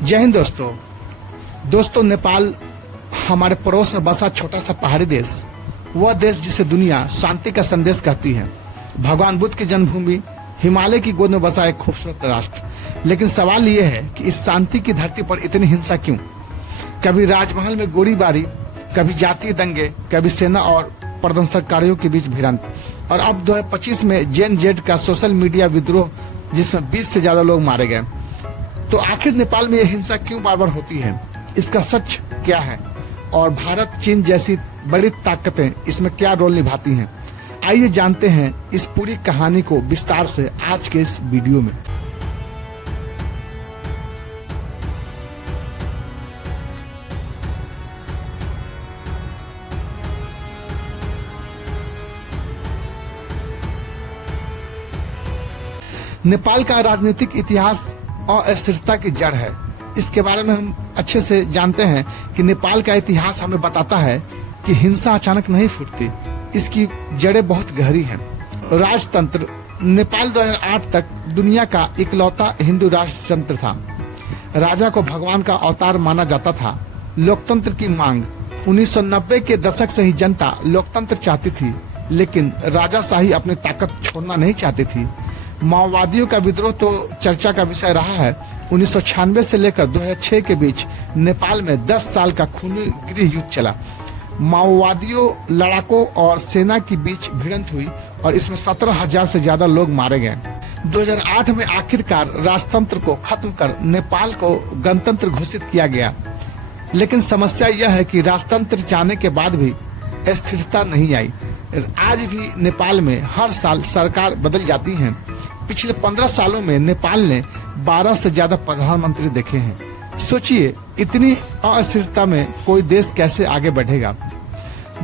जय हिंद दोस्तों नेपाल हमारे पड़ोस में बसा छोटा सा पहाड़ी देश, वह देश जिसे दुनिया शांति का संदेश कहती है। भगवान बुद्ध की जन्मभूमि, हिमालय की गोद में बसा एक खूबसूरत राष्ट्र। लेकिन सवाल यह है कि इस शांति की धरती पर इतनी हिंसा क्यों? कभी राजमहल में गोलीबारी, कभी जातीय दंगे, कभी सेना और प्रदर्शनकारियों के बीच भिड़ंत, और अब 2025 में जेन जेड का सोशल मीडिया विद्रोह, जिसमें 20 से ज्यादा लोग मारे गए। तो आखिर नेपाल में यह हिंसा क्यों बार बार होती है? इसका सच क्या है? और भारत, चीन जैसी बड़ी ताकतें इसमें क्या रोल निभाती हैं? आइए जानते हैं इस पूरी कहानी को विस्तार से आज के इस वीडियो में। नेपाल का राजनीतिक इतिहास अस्थिरता की जड़ है। इसके बारे में हम अच्छे से जानते हैं कि नेपाल का इतिहास हमें बताता है कि हिंसा अचानक नहीं फूटती, इसकी जड़ें बहुत गहरी हैं। राजतंत्र नेपाल 2008 तक दुनिया का इकलौता हिंदू राष्ट्रतंत्र था। राजा को भगवान का अवतार माना जाता था। लोकतंत्र की मांग 1990 के दशक से ही जनता लोकतंत्र चाहती थी, लेकिन राजाशाही अपनी ताकत छोड़ना नहीं चाहती थी। माओवादियों का विद्रोह तो चर्चा का विषय रहा है। 1996 से लेकर 2006 के बीच नेपाल में 10 साल का खूनी गृह युद्ध चला। माओवादियों, लड़ाकों और सेना के बीच भिड़ंत हुई और इसमें 17,000 से ज्यादा लोग मारे गए। 2008 में आखिरकार राजतंत्र को खत्म कर नेपाल को गणतंत्र घोषित किया गया। लेकिन समस्या यह है कि राजतंत्र जाने के बाद भी स्थिरता नहीं आई। आज भी नेपाल में हर साल सरकार बदल जाती है। पिछले 15 सालों में नेपाल ने 12 से ज्यादा प्रधानमंत्री देखे हैं। सोचिए, इतनी अस्थिरता में कोई देश कैसे आगे बढ़ेगा?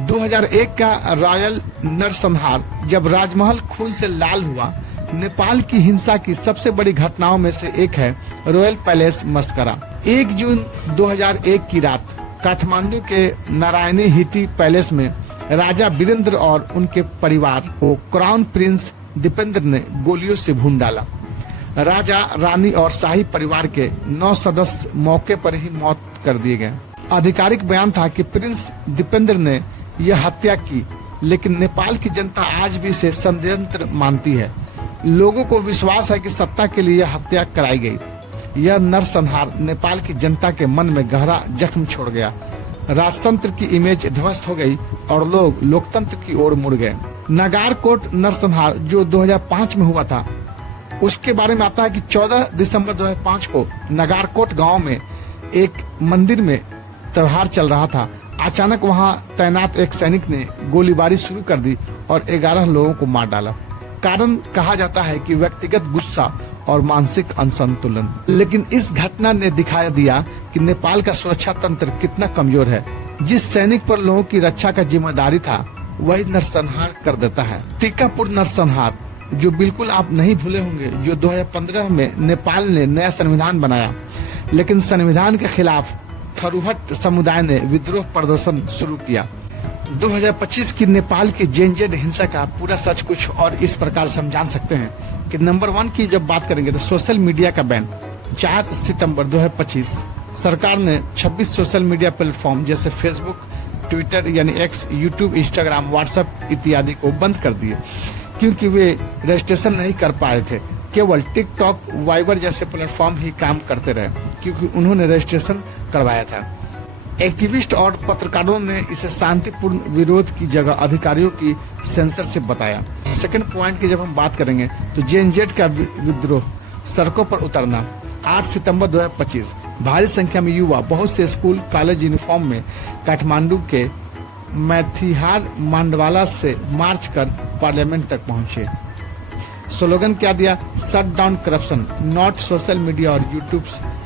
2001 का रॉयल नरसंहार, जब राजमहल खून से लाल हुआ। नेपाल की हिंसा की सबसे बड़ी घटनाओं में से एक है रॉयल पैलेस मस्करा। 1 जून 2001 की रात काठमांडू के नारायणी हिटी पैलेस में राजा वीरेंद्र और उनके परिवार को क्राउन प्रिंस दीपेंद्र ने गोलियों से भून डाला। राजा, रानी और शाही परिवार के 9 सदस्य मौके पर ही मौत कर दिए गए। आधिकारिक बयान था कि प्रिंस दीपेंद्र ने यह हत्या की, लेकिन नेपाल की जनता आज भी इसे षड्यंत्र मानती है। लोगों को विश्वास है कि सत्ता के लिए यह हत्या कराई गई। यह नरसंहार नेपाल की जनता के मन में गहरा जख्म छोड़ गया। राजतंत्र की इमेज ध्वस्त हो गई और लोग लोकतंत्र की ओर मुड़ गए। नगारकोट नरसंहार जो 2005 में हुआ था, उसके बारे में आता है कि 14 दिसंबर 2005 को नगारकोट गांव में एक मंदिर में त्योहार चल रहा था। अचानक वहां तैनात एक सैनिक ने गोलीबारी शुरू कर दी और 11 लोगों को मार डाला। कारण कहा जाता है कि व्यक्तिगत गुस्सा और मानसिक असंतुलन। लेकिन इस घटना ने दिखाया दिया कि नेपाल का सुरक्षा तंत्र कितना कमजोर है। जिस सैनिक पर लोगों की रक्षा का जिम्मेदारी था, वही नरसंहार कर देता है। टीकापुर नरसंहार, जो बिल्कुल आप नहीं भूले होंगे, जो 2015 में नेपाल ने नया संविधान बनाया, लेकिन संविधान के खिलाफ थरूहट समुदाय ने विद्रोह प्रदर्शन शुरू किया। 2025 की नेपाल की जेन जेड हिंसा का पूरा सच कुछ और इस प्रकार से हम जान सकते हैं कि नंबर 1 की जब बात करेंगे तो सोशल मीडिया का बैन। 4 सितंबर 2025 सरकार ने 26 सोशल मीडिया प्लेटफॉर्म जैसे फेसबुक, ट्विटर यानी एक्स, यूट्यूब, इंस्टाग्राम, व्हाट्सएप इत्यादि को बंद कर दिए, क्योंकि वे रजिस्ट्रेशन नहीं कर पाए थे। केवल टिकटॉक, वाइबर जैसे प्लेटफॉर्म ही काम करते रहे, क्योंकि उन्होंने रजिस्ट्रेशन करवाया था। एक्टिविस्ट और पत्रकारों ने इसे शांतिपूर्ण विरोध की जगह अधिकारियों की सेंसरशिप बताया। सेकंड पॉइंट की जब हम बात करेंगे तो जेनजेड का विद्रोह, सड़कों पर उतरना। 8 सितंबर 2025 भारी संख्या में युवा बहुत से स्कूल, कॉलेज यूनिफॉर्म में काठमांडू के मैथिहार मांडवाला से मार्च कर पार्लियामेंट तक पहुंचे। स्लोगन क्या दिया? Shut down corruption, not social media और YouTube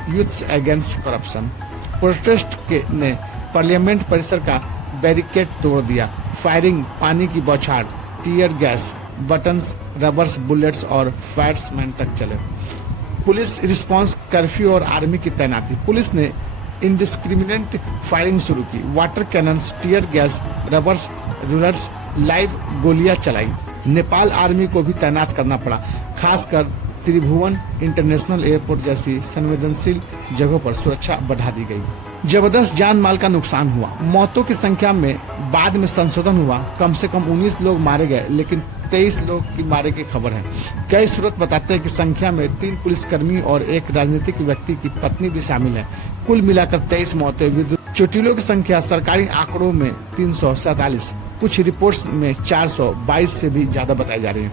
youths against corruption. Protest के ने पार्लियामेंट परिसर का बैरिकेड तोड़ दिया। फायरिंग, पानी की बौछार, tear gas, buttons, rubbers, bullets और फायरमैन तक चले। पुलिस रिस्पांस, कर्फ्यू और आर्मी की तैनाती। पुलिस ने इंडिस्क्रिमिनेट फायरिंग शुरू की। Water cannons, tear gas, rubbers, rulers, live गोलियां चलाई। नेपाल आर्मी को भी तैनात करना पड़ा, खासकर त्रिभुवन इंटरनेशनल एयरपोर्ट जैसी संवेदनशील जगहों पर सुरक्षा बढ़ा दी गई। जबरदस्त जान माल का नुकसान हुआ। मौतों की संख्या में बाद में संशोधन हुआ। कम से कम 19 लोग मारे गए, लेकिन 23 लोग की मारे की खबर है। कई स्रोत बताते हैं कि संख्या में 3 पुलिसकर्मी और एक राजनीतिक व्यक्ति की पत्नी भी शामिल है। कुल मिलाकर 23 मौतें। चोटिलों की संख्या सरकारी आंकड़ों में 347, कुछ रिपोर्ट्स में 422 से भी ज्यादा बताई जा रही है।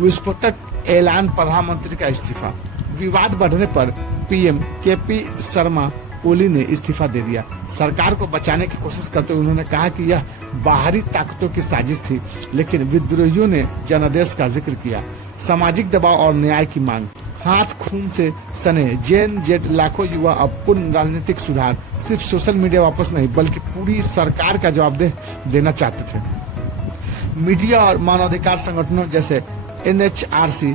विस्फोटक ऐलान, प्रधानमंत्री का इस्तीफा। विवाद बढ़ने पर पीएम केपी शर्मा ओली ने इस्तीफा दे दिया। सरकार को बचाने की कोशिश करते हुए उन्होंने कहा कि यह बाहरी ताकतों की साजिश थी, लेकिन विद्रोहियों ने जनादेश का जिक्र किया। सामाजिक दबाव और न्याय की मांग। हाथ खून से सने जेन-जेड लाखों युवा अब पूर्ण राजनीतिक सुधार, सिर्फ सोशल मीडिया वापस नहीं बल्कि पूरी सरकार का जवाबदेह देना चाहते थे। मीडिया और मानवाधिकार संगठनों जैसे NHRC,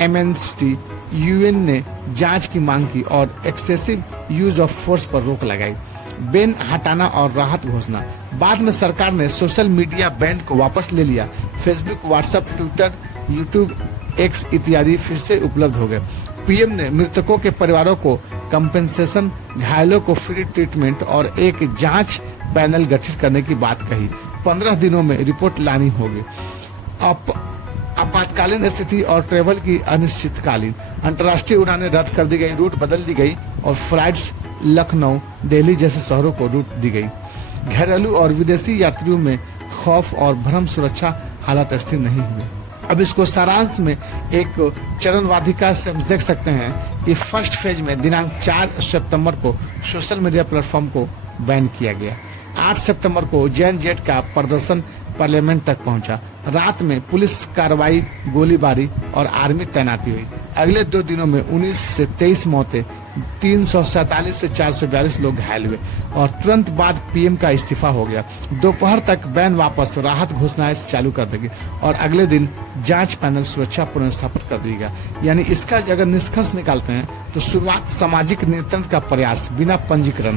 एमनेस्टी, यूएन ने जांच की मांग की और एक्सेसिव यूज ऑफ फोर्स पर रोक लगाई। बैन हटाना और राहत घोषणा। बाद में सरकार ने सोशल मीडिया बैन को वापस ले लिया। Facebook, WhatsApp, Twitter, YouTube, x इत्यादि फिर से उपलब्ध हो गए। पीएम ने मृतकों के परिवारों को कंपेंसेशन, घायलों को फ्री ट्रीटमेंट और एक जांच पैनल गठित करने की बात कही। 15 दिनों में रिपोर्ट लानी होगी। आपातकालीन स्थिति और ट्रेवल की अनिश्चितकालीन। अंतर्राष्ट्रीय उड़ानें रद्द कर दी गई, रूट बदल दी गई और फ्लाइट्स लखनऊ, दिल्ली जैसे शहरों को रूट दी गई। घरेलू और विदेशी यात्रियों में खौफ और भ्रम, सुरक्षा हालात स्थिर नहीं हुए। अब इसको सारांश में एक चरणवाधिका से हम देख सकते हैं कि फर्स्ट फेज में दिनांक 4 सितंबर को सोशल मीडिया प्लेटफॉर्म को बैन किया गया। 8 सितंबर को जेन-जेड का प्रदर्शन पार्लियामेंट तक पहुंचा। रात में पुलिस कार्रवाई, गोलीबारी और आर्मी तैनाती हुई। अगले 2 दिनों में 19 से 23 मौतें, 347 से 442 लोग घायल हुए और तुरंत बाद पीएम का इस्तीफा हो गया। दोपहर तक बैन वापस, राहत घोषणाएं चालू कर देगी और अगले दिन जांच पैनल सुरक्षा पुनर्स्थापित कर देगा। यानी इसका अगर निष्कर्ष निकालते हैं तो शुरुआत सामाजिक नियंत्रण का प्रयास बिना पंजीकरण,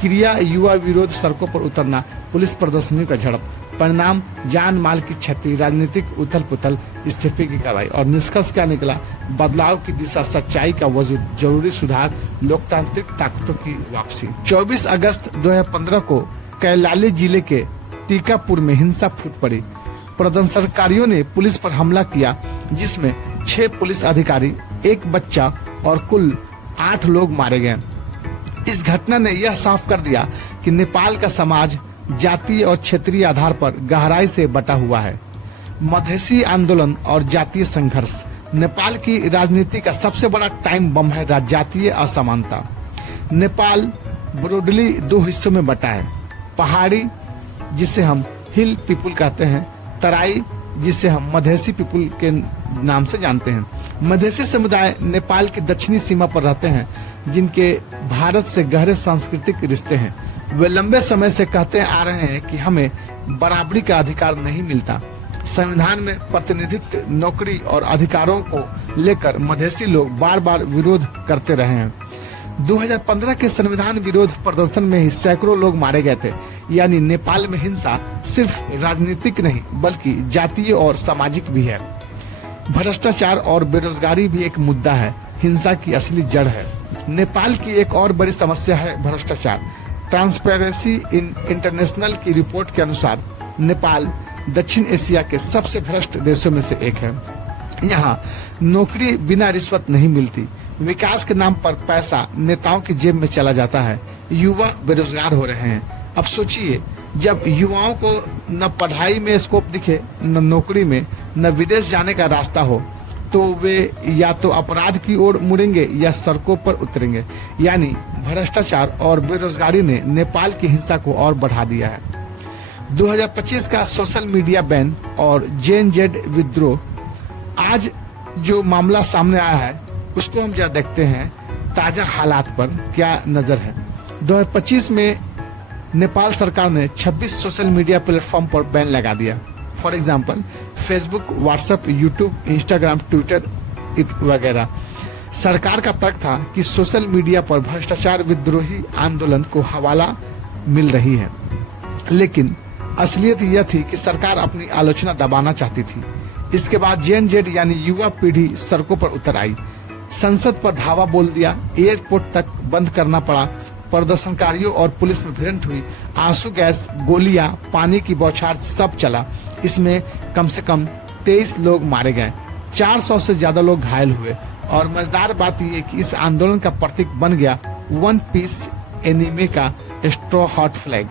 क्रिया युवा विरोध, सड़कों पर उतरना, पुलिस प्रदर्शनियों का झड़प, परिणाम जान माल की क्षति, राजनीतिक उथल पुथल, इस्तीफे की कार्रवाई। और निष्कर्ष क्या निकला? बदलाव की दिशा, सच्चाई का वजूद, जरूरी सुधार, लोकतांत्रिक ताकतों की वापसी। 24 अगस्त 2015 को कैलाली जिले के टीकापुर में हिंसा फूट पड़ी। प्रदर्शनकारियों ने पुलिस पर हमला किया, जिसमें 6 पुलिस अधिकारी, 1 बच्चा और कुल 8 लोग मारे गए। इस घटना ने यह साफ कर दिया कि नेपाल का समाज जातीय और क्षेत्रीय आधार पर गहराई से बटा हुआ है। मधेसी आंदोलन और जातीय संघर्ष। नेपाल की राजनीति का सबसे बड़ा टाइम बम है जातीय असमानता। नेपाल ब्रॉडली 2 हिस्सों में बटा है। पहाड़ी, जिसे हम हिल पीपुल कहते हैं, तराई, जिसे हम मधेसी पीपुल के नाम से जानते हैं। मधेसी समुदाय नेपाल की दक्षिणी सीमा पर रहते हैं, जिनके भारत से गहरे सांस्कृतिक रिश्ते हैं। वे लंबे समय से कहते आ रहे हैं कि हमें बराबरी का अधिकार नहीं मिलता। संविधान में प्रतिनिधित्व, नौकरी और अधिकारों को लेकर मधेसी लोग बार बार विरोध करते रहे हैं। 2015 के संविधान विरोध प्रदर्शन में ही सैकड़ों लोग मारे गए थे। यानी नेपाल में हिंसा सिर्फ राजनीतिक नहीं बल्कि जातीय और सामाजिक भी है। भ्रष्टाचार और बेरोजगारी भी एक मुद्दा है, हिंसा की असली जड़ है। नेपाल की एक और बड़ी समस्या है भ्रष्टाचार। ट्रांसपेरेंसी इंटरनेशनल की रिपोर्ट के अनुसार नेपाल दक्षिण एशिया के सबसे भ्रष्ट देशों में से एक है। यहाँ नौकरी बिना रिश्वत नहीं मिलती। विकास के नाम पर पैसा नेताओं की जेब में चला जाता है। युवा बेरोजगार हो रहे हैं। अब सोचिए, जब युवाओं को न पढ़ाई में स्कोप दिखे, न नौकरी में, न विदेश जाने का रास्ता हो, तो वे या तो अपराध की ओर मुड़ेंगे या सड़कों पर उतरेंगे। यानी भ्रष्टाचार और बेरोजगारी ने नेपाल की हिंसा को और बढ़ा दिया है। 2025 का सोशल मीडिया बैन और जेन-जेड विद्रोह। आज जो मामला सामने आया है उसको हम जरा देखते हैं ताजा हालात पर क्या नजर है। 2025 में नेपाल सरकार ने 26 सोशल मीडिया प्लेटफॉर्म पर बैन लगा दिया। For example Facebook, WhatsApp, YouTube, Instagram, Twitter वगैरह। सरकार का तर्क था कि सोशल मीडिया पर भ्रष्टाचार विद्रोही आंदोलन को हवाला मिल रही है, लेकिन असलियत यह थी कि सरकार अपनी आलोचना दबाना चाहती थी। इसके बाद जेएनजेड यानी युवा पीढ़ी सड़कों पर उतर आई, संसद पर धावा बोल दिया, एयरपोर्ट तक बंद करना पड़ा, प्रदर्शनकारियों और पुलिस में भिड़ंत हुई, आंसू गैस, गोलियां, पानी की बौछार सब चला। इसमें कम से कम 23 लोग मारे गए, 400 से ज्यादा लोग घायल हुए। और मजेदार बात यह कि इस आंदोलन का प्रतीक बन गया वन पीस एनीमे का स्ट्रॉ हॉट फ्लैग।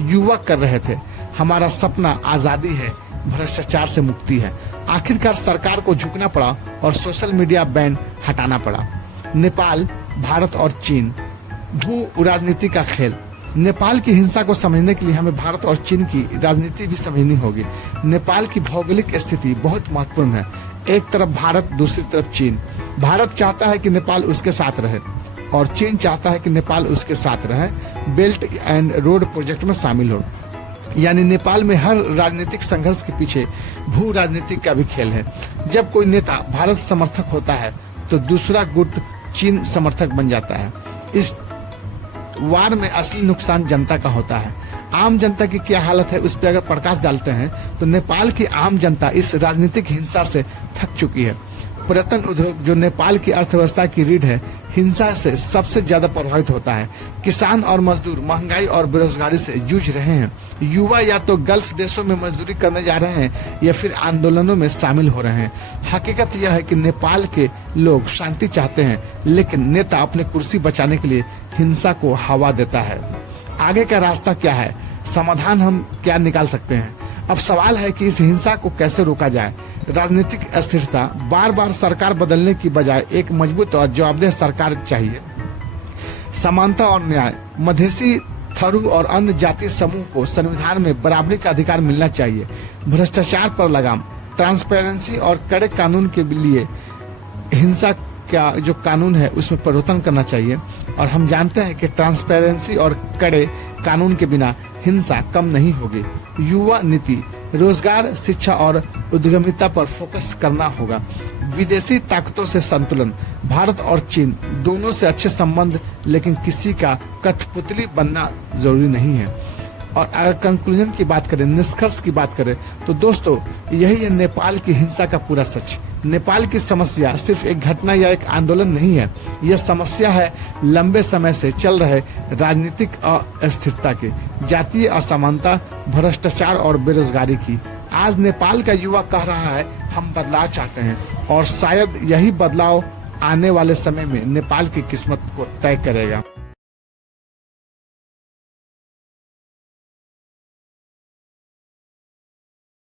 युवा कर रहे थे, हमारा सपना आजादी है, भ्रष्टाचार से मुक्ति है। आखिरकार सरकार को झुकना पड़ा और सोशल मीडिया बैन हटाना पड़ा। नेपाल, भारत और चीन, भू राजनीति का खेल। नेपाल की हिंसा को समझने के लिए हमें भारत और चीन की राजनीति भी समझनी होगी। नेपाल की भौगोलिक स्थिति बहुत महत्वपूर्ण है, एक तरफ भारत, दूसरी तरफ चीन। भारत चाहता है कि नेपाल उसके साथ रहे और चीन चाहता है कि नेपाल उसके साथ रहे, बेल्ट एंड रोड प्रोजेक्ट में शामिल हो। यानी नेपाल में हर राजनीतिक संघर्ष के पीछे भू राजनीति का भी खेल है। जब कोई नेता भारत समर्थक होता है तो दूसरा गुट चीन समर्थक बन जाता है। इस वार में असली नुकसान जनता का होता है। आम जनता की क्या हालत है उस पर अगर प्रकाश डालते हैं तो नेपाल की आम जनता इस राजनीतिक हिंसा से थक चुकी है। पर्यटन उद्योग जो नेपाल की अर्थव्यवस्था की रीढ़ है, हिंसा से सबसे ज्यादा प्रभावित होता है। किसान और मजदूर महंगाई और बेरोजगारी से जूझ रहे हैं। युवा या तो गल्फ देशों में मजदूरी करने जा रहे हैं या फिर आंदोलनों में शामिल हो रहे हैं। हकीकत यह है कि नेपाल के लोग शांति चाहते हैं, लेकिन नेता अपनी कुर्सी बचाने के लिए हिंसा को हवा देता है। आगे का रास्ता क्या है, समाधान हम क्या निकाल सकते हैं? अब सवाल है कि इस हिंसा को कैसे रोका जाए। राजनीतिक अस्थिरता, बार बार सरकार बदलने की बजाय एक मजबूत और जवाबदेह सरकार चाहिए। समानता और न्याय, मधेसी, थरू और अन्य जातीय समूह को संविधान में बराबरी का अधिकार मिलना चाहिए। भ्रष्टाचार पर लगाम, ट्रांसपेरेंसी और कड़े कानून के लिए हिंसा का जो कानून है उसमें परिवर्तन करना चाहिए। और हम जानते हैं कि ट्रांसपेरेंसी और कड़े कानून के बिना हिंसा कम नहीं होगी। युवा नीति, रोजगार, शिक्षा और उद्यमिता पर फोकस करना होगा। विदेशी ताकतों से संतुलन, भारत और चीन दोनों से अच्छे संबंध, लेकिन किसी का कठपुतली बनना जरूरी नहीं है। और अगर कंक्लूजन की बात करें, निष्कर्ष की बात करें, तो दोस्तों यही है नेपाल की हिंसा का पूरा सच। नेपाल की समस्या सिर्फ एक घटना या एक आंदोलन नहीं है, यह समस्या है लंबे समय से चल रहे राजनीतिक अस्थिरता की, जातीय असमानता, भ्रष्टाचार और बेरोजगारी की। आज नेपाल का युवा कह रहा है हम बदलाव चाहते हैं, और शायद यही बदलाव आने वाले समय में नेपाल की किस्मत को तय करेगा।